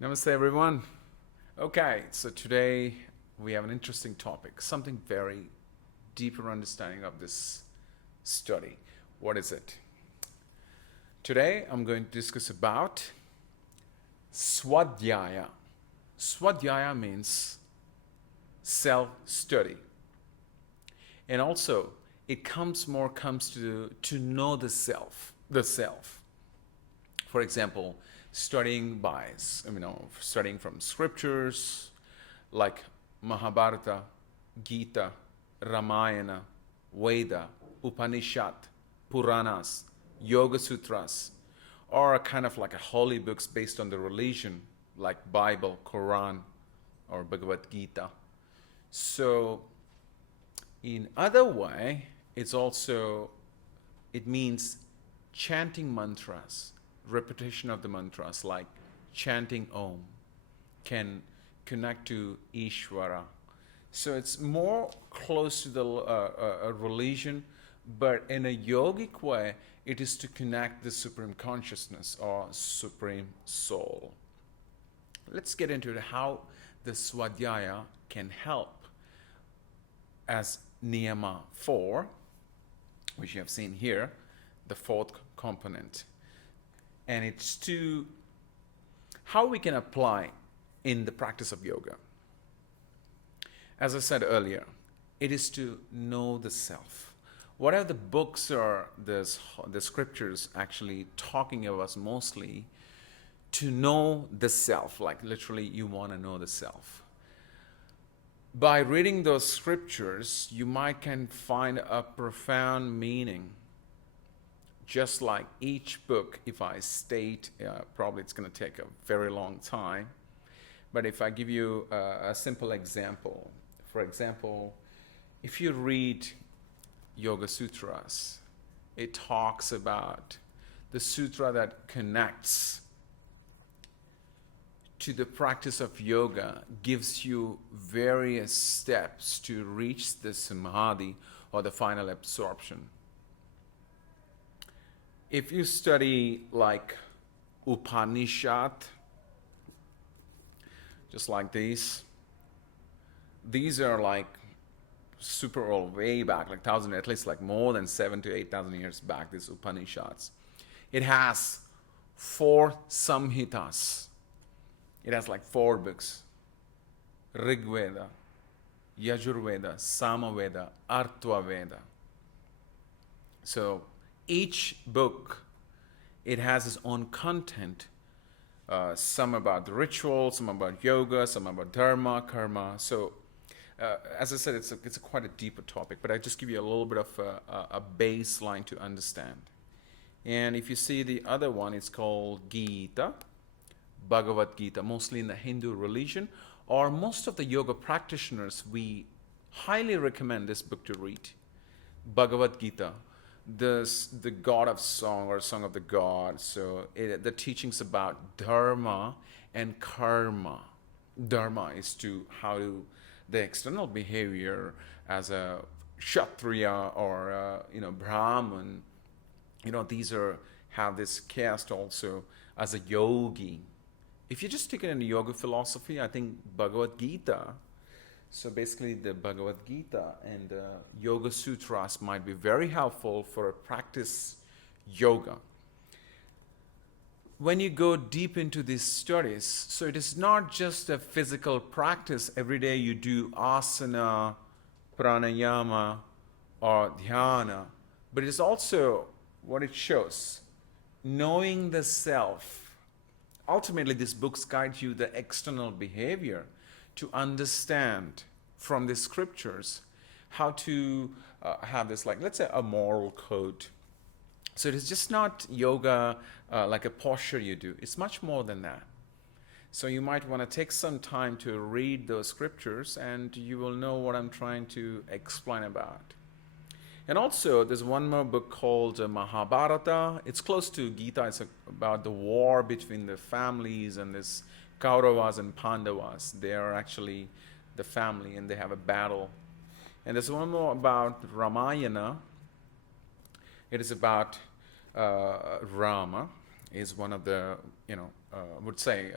Namaste, everyone. Okay, so today we have an interesting topic, something very deeper understanding of this study. What is it? Today I'm going to discuss about Svadhyaya. Svadhyaya means self-study. And also it comes to know the self. For example, studying from scriptures like Mahabharata, Gita, Ramayana, Veda, Upanishad, Puranas, Yoga Sutras, or a kind of like a holy books based on the religion like Bible, Quran, or Bhagavad Gita. So in other way, it means chanting mantras, repetition of the mantras like chanting Om can connect to Ishvara. So it's more close to a religion, but in a yogic way, it is to connect the supreme consciousness or supreme soul. Let's get into how the Svadhyaya can help as Niyama 4, which you have seen here, the fourth component. And it's to how we can apply in the practice of yoga. As I said earlier, it is to know the self. Whatever the books or the scriptures actually talking of us mostly, to know the self, like literally you want to know the self. By reading those scriptures, you can find a profound meaning. Just like each book, if I state, probably it's going to take a very long time. But if I give you a simple example, for example, if you read Yoga Sutras, it talks about the sutra that connects to the practice of yoga, gives you various steps to reach the samadhi or the final absorption. If you study like Upanishad, just like these are like super old, way back, like at least like more than 7,000 to 8,000 years back, these Upanishads. It has 4 samhitas. It has like 4 books. Rig Veda, Yajurveda, Samaveda, Artva-veda. So each book, it has its own content. Some about the ritual, some about yoga, some about dharma, karma. So as I said, it's quite a deeper topic, but I just give you a little bit of a baseline to understand. And if you see the other one, it's called Gita, Bhagavad Gita, mostly in the Hindu religion, or most of the yoga practitioners, we highly recommend this book to read. Bhagavad Gita, the god of song or song of the god. So the teachings about dharma and karma. Dharma is the external behavior as a kshatriya or Brahman. These have this caste also as a yogi. If you just take it in yoga philosophy, I think Bhagavad Gita, so basically the Bhagavad Gita and the Yoga Sutras might be very helpful for a practice yoga. When you go deep into these studies, so it is not just a physical practice. Every day you do asana, pranayama, or dhyana, but it is also what it shows, knowing the self. Ultimately, these books guide you the external behavior to understand from the scriptures how to have this, like, let's say, a moral code. So it is just not yoga like a posture you do. It's much more than that. So you might want to take some time to read those scriptures and you will know what I'm trying to explain about. And also, there's one more book called Mahabharata. It's close to Gita. It's about the war between the families and this Kauravas and Pandavas. They are actually the family and they have a battle. And there's one more about Ramayana. It is about Rama is one of the, would say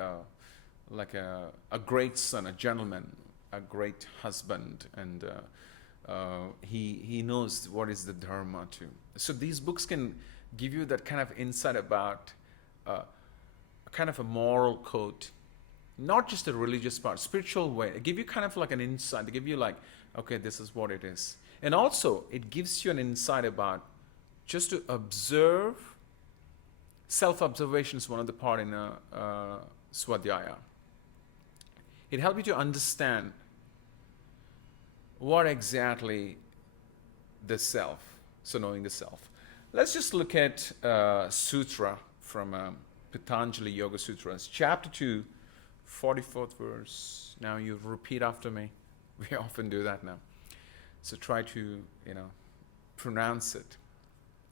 like a great son, a gentleman, a great husband, and he knows what is the dharma too. So these books can give you that kind of insight about a kind of a moral code, not just a religious part, spiritual way. They give you kind of like an insight. They give you like, okay, this is what it is. And also, it gives you an insight about just to observe. Self-observation is one of the part in Svadhyaya. It helps you to understand what exactly the self, so knowing the self. Let's just look at sutra from Patanjali Yoga Sutras, chapter 2, 44th verse. Now you repeat after me. We often do that now. So try to, pronounce it.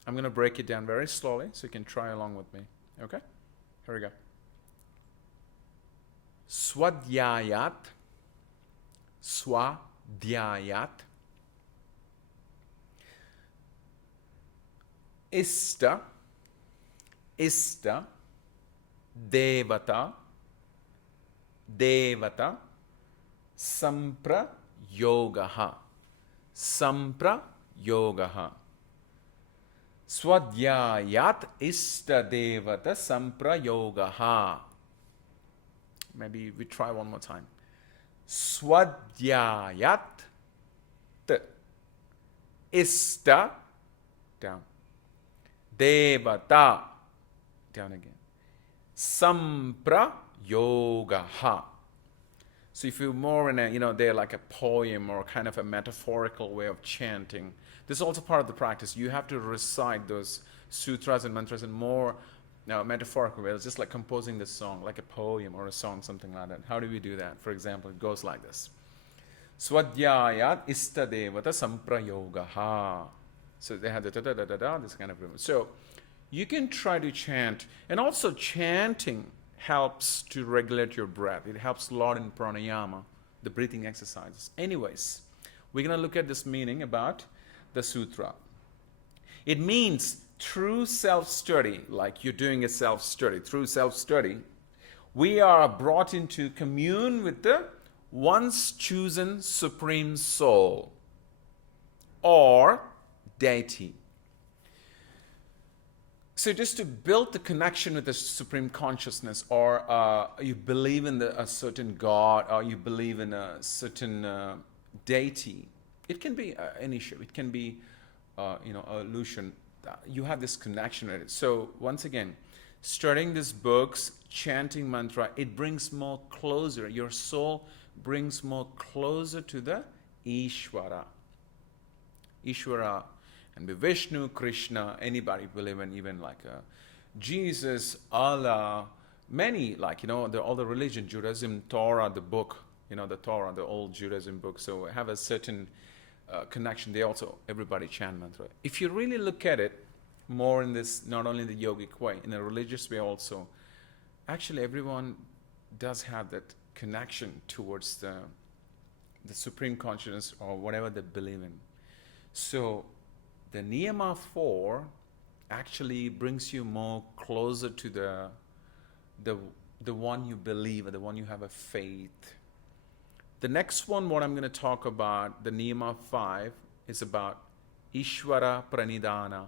I'm going to break it down very slowly so you can try along with me. Okay? Here we go. Svadhyayat, Svadhyayat, Ista, Devata, Samprayogaha, Svadhyayat Ista Devata Samprayogaha. Maybe we try one more time. Svadhyayat Ista, down. Devata, down again. Samprayogaha. So if you're more in a, they're like a poem or kind of a metaphorical way of chanting. This is also part of the practice. You have to recite those sutras and mantras in more metaphorical ways, just like composing this song, like a poem or a song, something like that. How do we do that? For example, it goes like this. Svadhyayat istadevata samprayogaha. So they have the da-da-da-da-da, this kind of. So you can try to chant. And also chanting helps to regulate your breath. It helps a lot in pranayama, the breathing exercises. Anyways, we're going to look at this meaning about the sutra. It means through self-study, like you're doing a self-study, through self-study, we are brought into commune with the once chosen supreme soul or deity. So just to build the connection with the supreme consciousness, or you believe in a certain God, or you believe in a certain deity, it can be an issue. It can be, illusion. You have this connection with it. So once again, studying these books, chanting mantra, it brings more closer. Your soul brings more closer to the Ishvara. Ishvara. And be Vishnu, Krishna, anybody believe in, even like Jesus, Allah, many, like, all the religion, Judaism, Torah, the book, the Torah, the old Judaism book. So have a certain connection. They also, everybody chant mantra. If you really look at it more in this, not only in the yogic way, in a religious way also, actually everyone does have that connection towards the supreme consciousness or whatever they believe in. So the Niyama 4 actually brings you more closer to the one you believe, or the one you have a faith. The next one, what I'm going to talk about, the Niyama 5, is about Ishvara Pranidhana.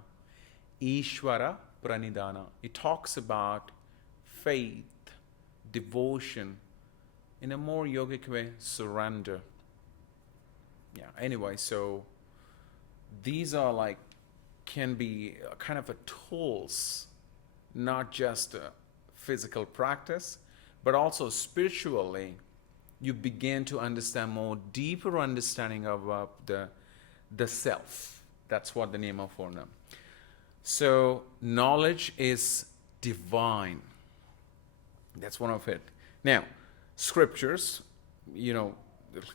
Ishvara Pranidhana. It talks about faith, devotion, in a more yogic way, surrender. Yeah, anyway, so these are like, can be kind of a tools, not just a physical practice, but also spiritually, you begin to understand more deeper understanding of the self. That's what the name of Niyama. So knowledge is divine. That's one of it. Now, scriptures,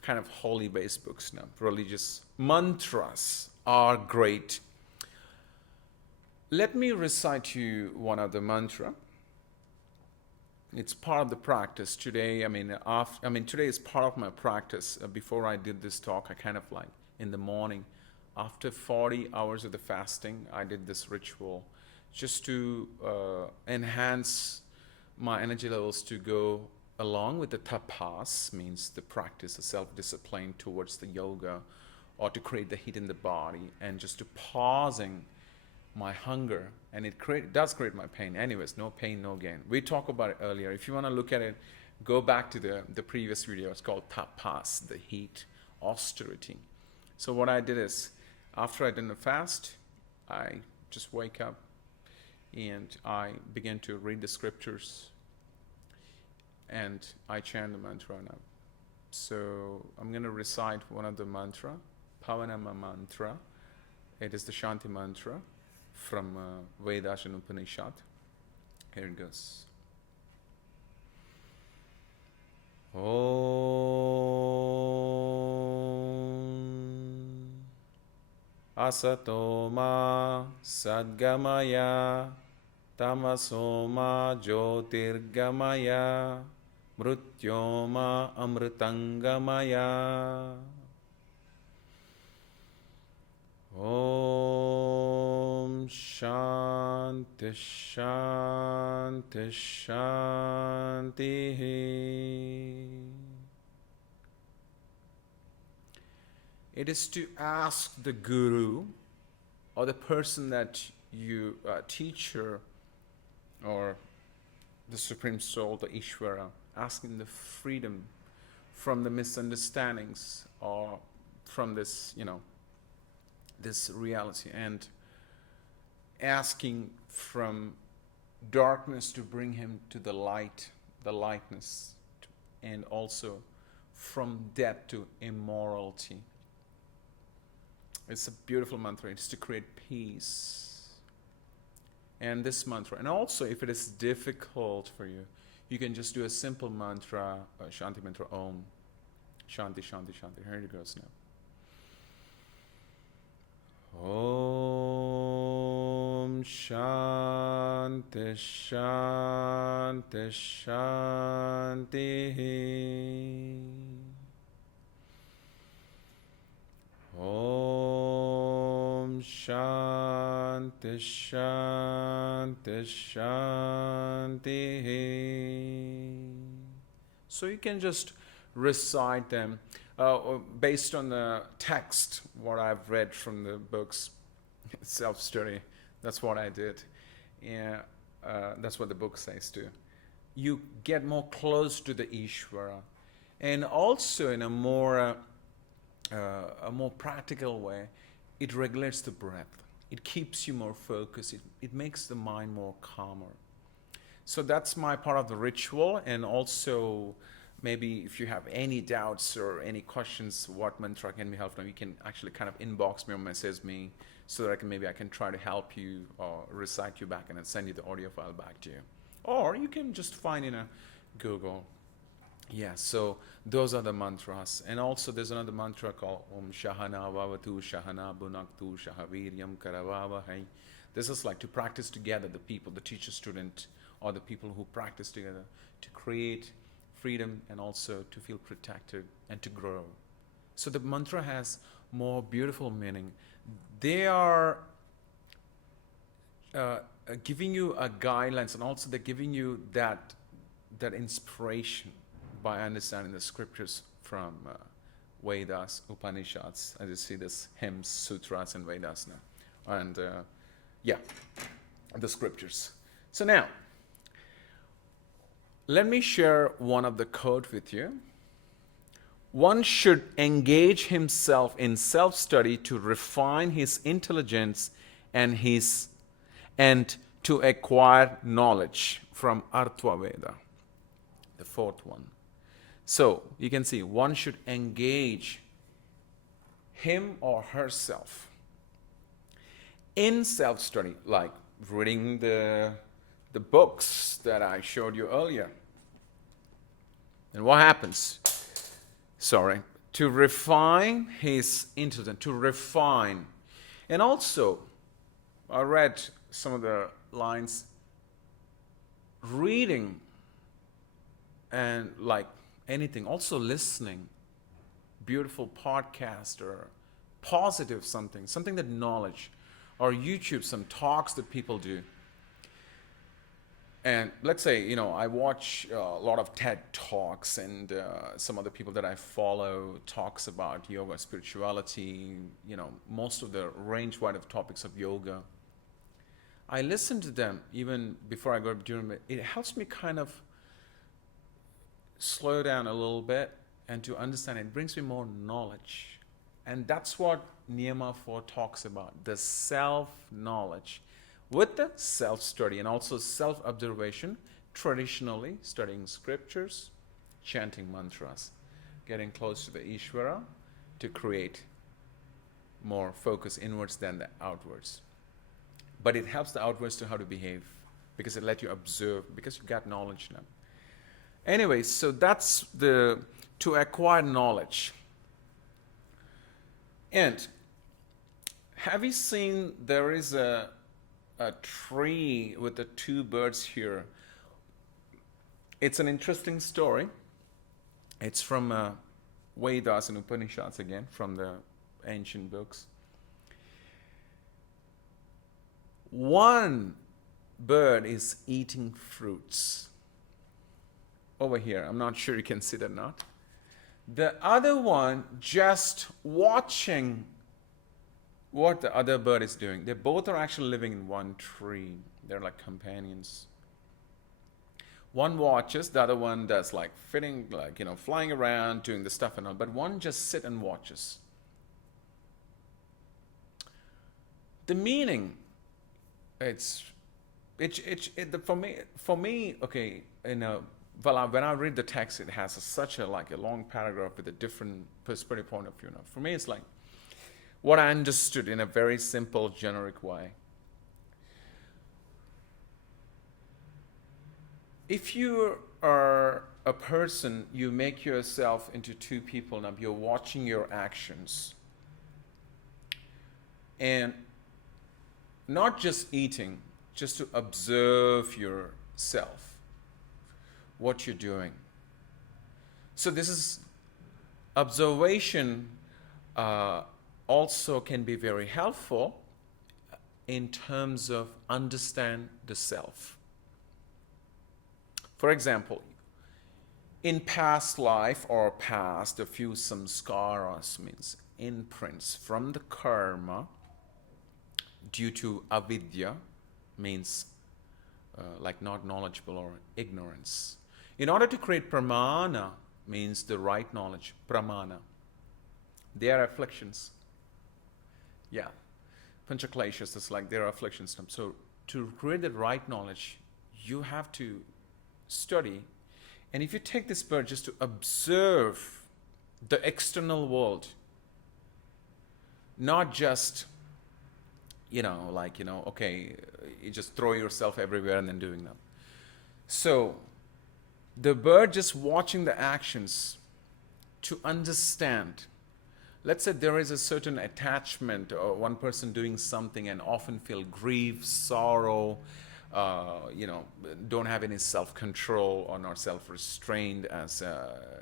kind of holy-based books now, religious mantras are great. Let me recite to you one of the mantra. It's part of the practice today. Today is part of my practice. Before I did this talk, I kind of like in the morning, after 40 hours of the fasting, I did this ritual just to enhance my energy levels to go along with the tapas, means the practice of self-discipline towards the yoga, or to create the heat in the body, and just to pausing my hunger, and it does create my pain. Anyways, no pain, no gain. We talked about it earlier. If you want to look at it, go back to the previous video. It's called tapas, the heat, austerity. So what I did is, after I did the fast, I just wake up and I began to read the scriptures, and I chant the mantra now. So I'm going to recite one of the mantra, Pavanama mantra. It is the Shanti mantra from Vedas and Upanishad. Here it goes. Om Asatoma Sadgamaya Tamasoma Jyotirgamaya Mrutyoma Amritangamaya. Om Shanti Shanti Shanti. It is to ask the guru or the person that you teacher or the Supreme Soul, the Ishvara, asking the freedom from the misunderstandings or from this, this reality, and asking from darkness to bring him to the light, the lightness, and also from death to immortality. It's a beautiful mantra. It's to create peace. And this mantra, and also if it is difficult for you, you can just do a simple mantra, Shanti mantra, Om, Shanti, Shanti, Shanti. Here it goes now. Om Shanti Shanti Shanti. Om Shanti Shanti Shanti. So you can just recite them based on the text, what I've read from the books, self-study. That's what I did. Yeah, that's what the book says too. You get more close to the Ishvara, and also in a more practical way, it regulates the breath. It keeps you more focused. It makes the mind more calmer. So that's my part of the ritual. And also, maybe if you have any doubts or any questions, what mantra can be helpful, you can actually kind of inbox me or message me so that I can try to help you or recite you back and then send you the audio file back to you. Or you can just find in a Google. Yeah, so those are the mantras. And also there's another mantra called Om Shahana Vavatu Shahana Bhunaktu Shahaviryam Karavavahai. This is like to practice together, the people, the teacher, student, or the people who practice together to create freedom and also to feel protected and to grow. So the mantra has more beautiful meaning. They are giving you a guidelines, and also they're giving you that inspiration by understanding the scriptures from Vedas, Upanishads. As you see, this hymns, sutras, and Vedas now, and the scriptures. So now, let me share one of the quote with you. One should engage himself in self-study to refine his intelligence and to acquire knowledge from Artva Veda, the fourth one. So you can see one should engage him or herself in self-study, like reading the books that I showed you earlier. And what happens? To refine his intelligence, to refine. And also, I read some of the lines, reading and like anything, also listening, beautiful podcast or positive something that knowledge, or YouTube, some talks that people do. And let's say, I watch a lot of TED Talks, and some other people that I follow talks about yoga, spirituality, most of the range wide of topics of yoga. I listen to them even before I go during it helps me kind of slow down a little bit and to understand. It brings me more knowledge. And that's what Niyama 4 talks about, the self-knowledge with the self-study and also self-observation, traditionally studying scriptures, chanting mantras, getting close to the Ishvara to create more focus inwards than the outwards. But it helps the outwards to how to behave because it lets you observe, because you got knowledge now. Anyway, so that's to acquire knowledge. And have you seen there is a tree with the two birds here? It's an interesting story. It's from Vedas and Upanishads again, from the ancient books. One bird is eating fruits. Over here, I'm not sure you can see that or not. The other one just watching what the other bird is doing. They both are actually living in one tree. They're like companions. One watches, the other one does like fitting, like, flying around, doing the stuff and all, but one just sit and watches. The meaning, for me, okay, well, when I read the text, it has such a long paragraph with a different perspective point of view. For me, it's like what I understood in a very simple, generic way. If you are a person, you make yourself into two people. Now you're watching your actions. And not just eating, just to observe yourself, what you're doing. So this is observation also can be very helpful in terms of understand the self. For example, in past life or past, a few samskaras means imprints from the karma due to avidya, means like not knowledgeable or ignorance. In order to create pramana, means the right knowledge, pramana. They are afflictions. Yeah, panchakleshas is like there are afflictions. So to create the right knowledge, you have to study. And if you take this bird just to observe the external world, not just, okay, you just throw yourself everywhere and then doing them. So the bird just watching the actions to understand. Let's say there is a certain attachment or one person doing something and often feel grief, sorrow, don't have any self-control or not self-restrained as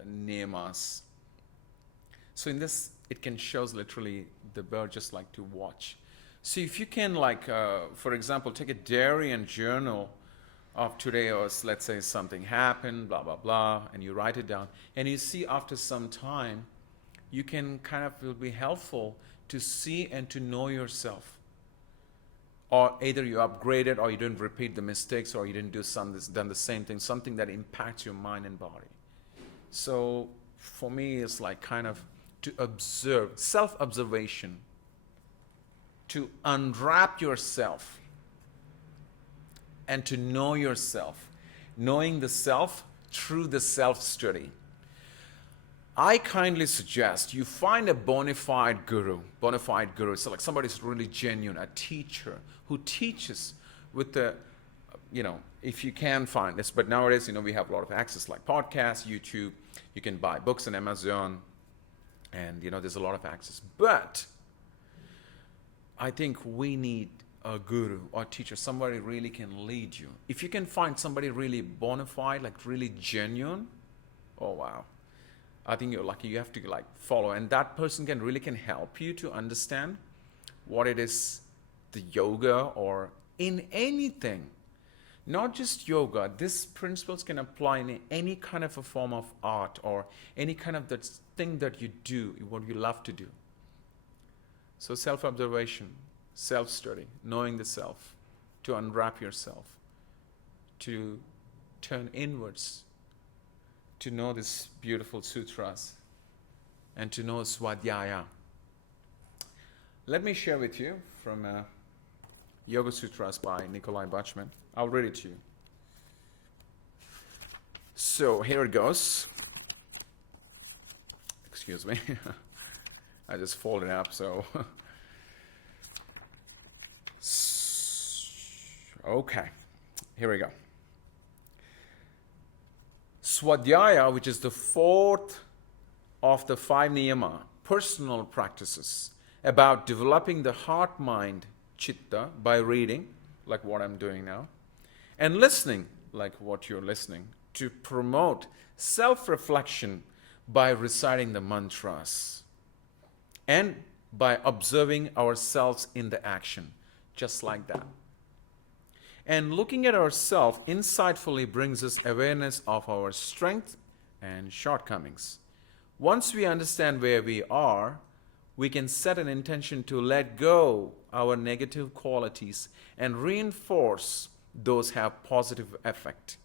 niyamas. So in this, it can show literally the bird just like to watch. So if you can for example, take a diary and journal of today, or let's say something happened, blah, blah, blah, and you write it down, and you see after some time, you can will be helpful to see and to know yourself. Or either you upgraded, or you didn't repeat the mistakes, or you didn't done the same thing, something that impacts your mind and body. So for me, it's to observe, self-observation, to unwrap yourself and to know yourself, knowing the self through the self-study. I kindly suggest you find a bona fide guru. So like somebody who's really genuine, a teacher who teaches with the, if you can find this, but nowadays, we have a lot of access like podcasts, YouTube, you can buy books on Amazon, and there's a lot of access. But I think we need a guru or teacher, somebody really can lead you. If you can find somebody really bona fide, like really genuine, oh wow. I think you're lucky. You have to follow, and that person can help you to understand what it is, the yoga or in anything, Not just yoga, these principles can apply in any kind of a form of art or any kind of that thing that you do, what you love to do. So self-observation, self-study, knowing the self, to unwrap yourself, to turn inwards, to know these beautiful sutras, and to know Svadhyaya. Let me share with you from Yoga Sutras by Nikolai Bachman. I'll read it to you. So here it goes. Excuse me. I just folded it up, so. Okay, here we go. Svadhyaya, which is the fourth of the 5 Niyama, personal practices about developing the heart, mind, chitta by reading, like what I'm doing now, and listening, like what you're listening, to promote self-reflection by reciting the mantras and by observing ourselves in the action, just like that. And looking at ourselves insightfully brings us awareness of our strength and shortcomings. Once we understand where we are, we can set an intention to let go our negative qualities and reinforce those have positive effect.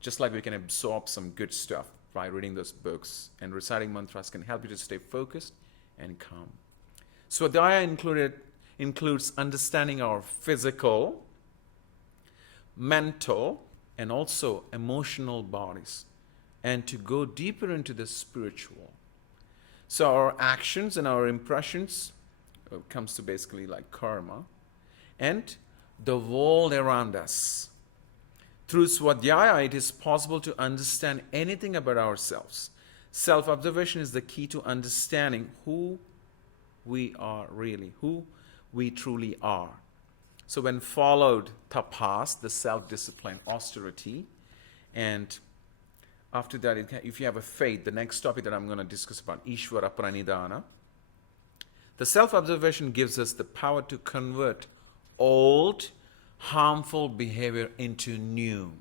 Just like we can absorb some good stuff by reading those books, and reciting mantras can help you to stay focused and calm. Svadhyaya includes understanding our physical, mental, and also emotional bodies, and to go deeper into the spiritual. So our actions and our impressions comes to basically like karma, and the world around us. Through Svadhyaya, it is possible to understand anything about ourselves. Self-observation is the key to understanding who we are really, who we truly are. So when followed tapas, the self-discipline, austerity, and after that, if you have a faith, the next topic that I'm going to discuss about, Ishvara Pranidhana, the self-observation gives us the power to convert old, harmful behavior into new.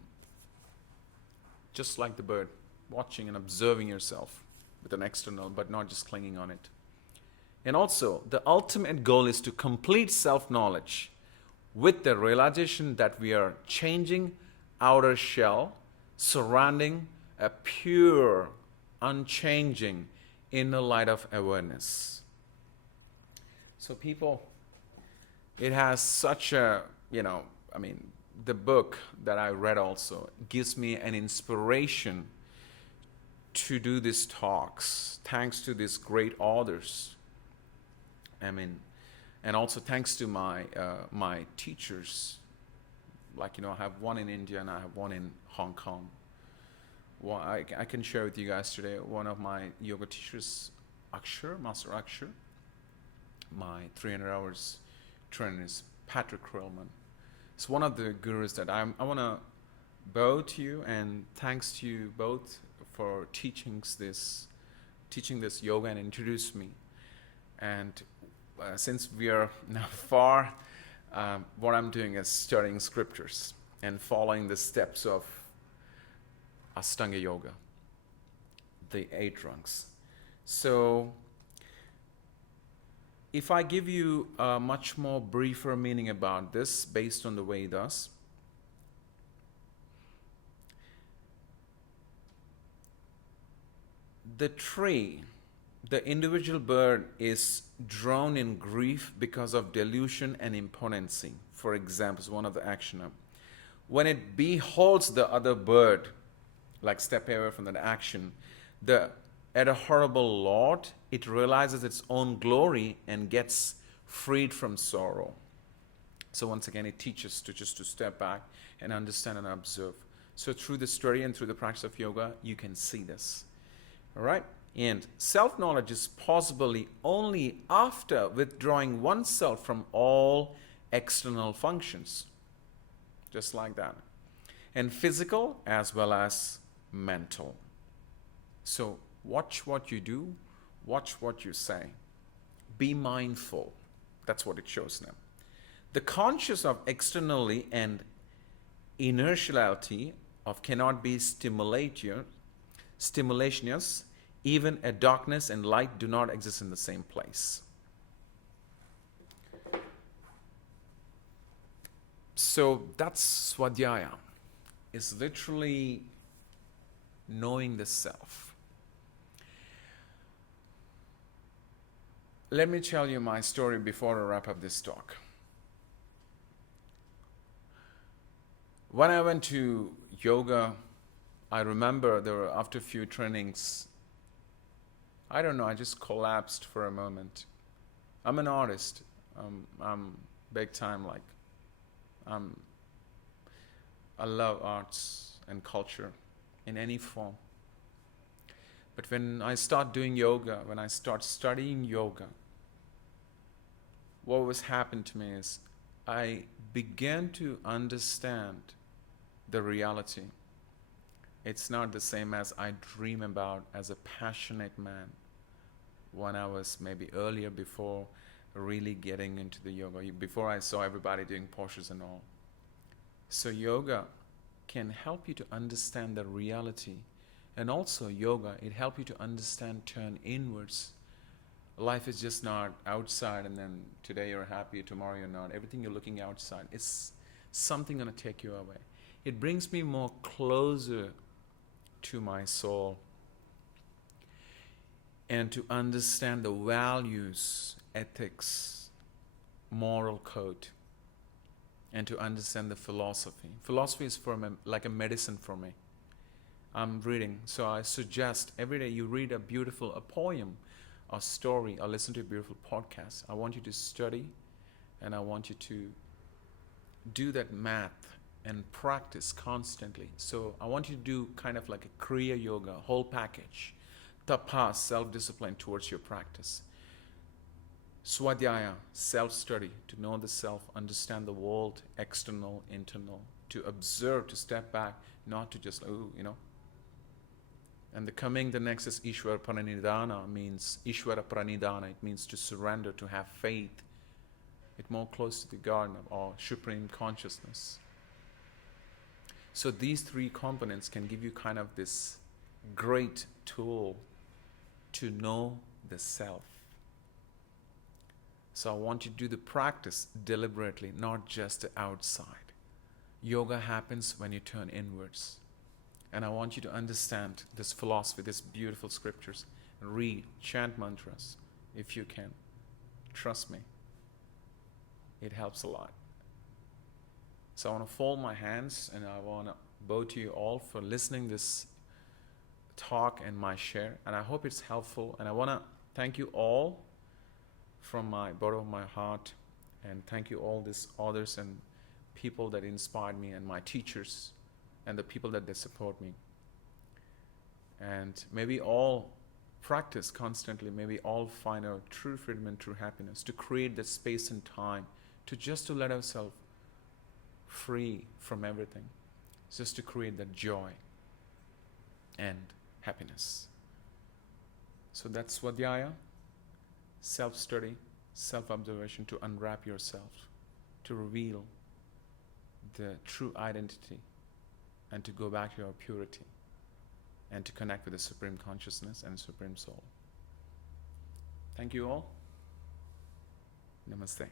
Just like the bird, watching and observing yourself with an external, but not just clinging on it. And also, the ultimate goal is to complete self-knowledge with the realization that we are changing outer shell, surrounding a pure, unchanging inner light of awareness. So people, it has such a, the book that I read also gives me an inspiration to do these talks, thanks to these great authors. And also thanks to my teachers. I have one in India and I have one in Hong Kong. Well, I can share with you guys today, one of my yoga teachers, Master Akshar. My 300 hours trainer is Patrick Krillman. It's one of the gurus that I want to bow to you, and thanks to you both for teaching this yoga and introduce me. And since we are now far, what I'm doing is studying scriptures and following the steps of Ashtanga Yoga, the 8 rungs. So if I give you a much more briefer meaning about this based on the Vedas, the tree, the individual bird is drowned in grief because of delusion and impotency. For example, is one of the action. When it beholds the other bird, like step away from that action, at a horrible Lord, it realizes its own glory and gets freed from sorrow. So once again, it teaches to just to step back and understand and observe. So through the study and through the practice of yoga, you can see this. All right? And self-knowledge is possible only after withdrawing oneself from all external functions. Just like that. And physical as well as mental. So watch what you do, watch what you say. Be mindful. That's what it shows now. The conscious of externally and inertiality of cannot be stimulationist, even a darkness and light do not exist in the same place. So that's Svadhyaya. It's literally knowing the self. Let me tell you my story before I wrap up this talk. When I went to yoga, I remember there were, after a few trainings, I don't know, I just collapsed for a moment. I'm an artist. I'm big time, like, I love arts and culture in any form. But when I start doing yoga, when I start studying yoga, what was happened to me is I began to understand the reality. It's not the same as I dream about as a passionate man when I was maybe earlier, before really getting into the yoga, before I saw everybody doing postures and all. So yoga can help you to understand the reality. And also yoga, it helps you to understand, turn inwards. Life is just not outside and then today you're happy, tomorrow you're not. Everything you're looking outside is something going to take you away. It brings me more closer to my soul and to understand the values, ethics, moral code, and to understand the philosophy. Philosophy is like a medicine for me. I'm reading, so I suggest every day you read a poem, a story, or listen to a beautiful podcast. I want you to study, and I want you to do that math and practice constantly. So I want you to do kind of like a Kriya Yoga, whole package. Tapas, self-discipline towards your practice. Svadhyaya, self-study, to know the self, understand the world, external, internal, to observe, to step back, not to just, And the next is Ishvara Pranidhana, means Ishvara Pranidhana, it means to surrender, to have faith. It's more close to the garden or supreme consciousness. So these three components can give you kind of this great tool to know the self. So I want you to do the practice deliberately, not just the outside. Yoga happens when you turn inwards. And I want you to understand this philosophy, these beautiful scriptures. Read, chant mantras if you can. Trust me, it helps a lot. So I want to fold my hands and I want to bow to you all for listening this talk and my share. And I hope it's helpful. And I want to thank you all from my bottom of my heart. And thank you all these others and people that inspired me and my teachers and the people that they support me. And may we all practice constantly, may we all find our true freedom and true happiness, to create that space and time to let ourselves free from everything, just to create that joy and happiness. So that's Svadhyaya, self-study, self-observation, to unwrap yourself, to reveal the true identity, and to go back to your purity, and to connect with the Supreme Consciousness and Supreme Soul. Thank you all. Namaste.